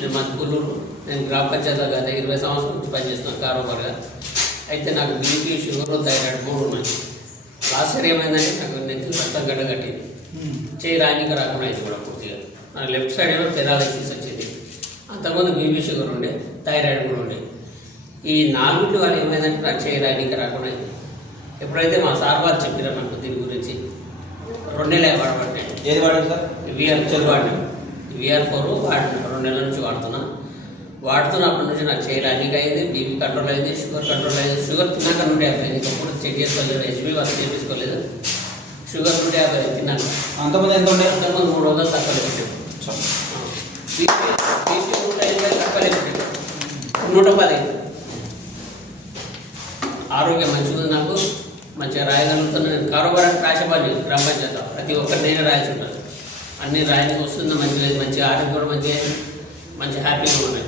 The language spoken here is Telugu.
నేను మా కొల్లూరు, నేను గ్రామ పంచాయతీలో గత 20 సంవత్సరాల నుంచి పనిచేస్తున్నాను కారోబార్గా. అయితే నాకు బీపీ, షుగర్, థైరాయిడ్ 3 ఉన్నాయి. లాస్ట్ ఇయర్ ఏమైందంటే నాకు నెత్తి రక్తం గడ్డ కట్టింది, చేయి రానికి రాకుండా అయింది కూడా పూర్తిగా. నాకు లెఫ్ట్ సైడ్ ఏమో పెరాలసిస్ వచ్చింది. అంతకుముందు బీపీ, షుగర్ ఉండే, థైరాయిడ్ కూడా ఉండే. ఈ 4 వల్ల ఏమైందంటే నాకు చేయి రానికి రాకుండా అయింది. ఎప్పుడైతే మా సార్ వారు చెప్పారో నాకు దీని గురించి 2 నెలలు వాడబట్టే. ఏది వాడారు సార్? VR4 వాడినా. VR4 వాడిన 2 నెలల నుంచి వాడుతున్నప్పటి నుంచి నాకు చేయి రానికి అయింది, బీపీ కంట్రోల్ అయింది, షుగర్ కంట్రోల్ అయింది. షుగర్ తిన్నాక 150 అయింది. ఇంకొకటి చెక్ చేసుకోలేదు, HB వర్క్ చేయించుకోలేదు. షుగర్ 150 తిన్నాక. అంతమంది ఎంత ఉండే? అంతకుముందు 300 తక్కువ పెట్టాడు. బీపీ 150 తక్కువ పెట్టాడు, 110 అయింది. ఆరోగ్యం మంచిగా ఉంది, నాకు మంచిగా రాయగలుగుతున్నాను. నేను కారోబారానికి రాసేవాడిని గ్రామ పంచాయతీ, ప్రతి ఒక్కరు నేనే రాయించుంటాను. అన్ని రాయడానికి వస్తుంది, మంచిగా ఆరోగ్యం కూడా మంచిగా హ్యాపీగా ఉన్నాయి.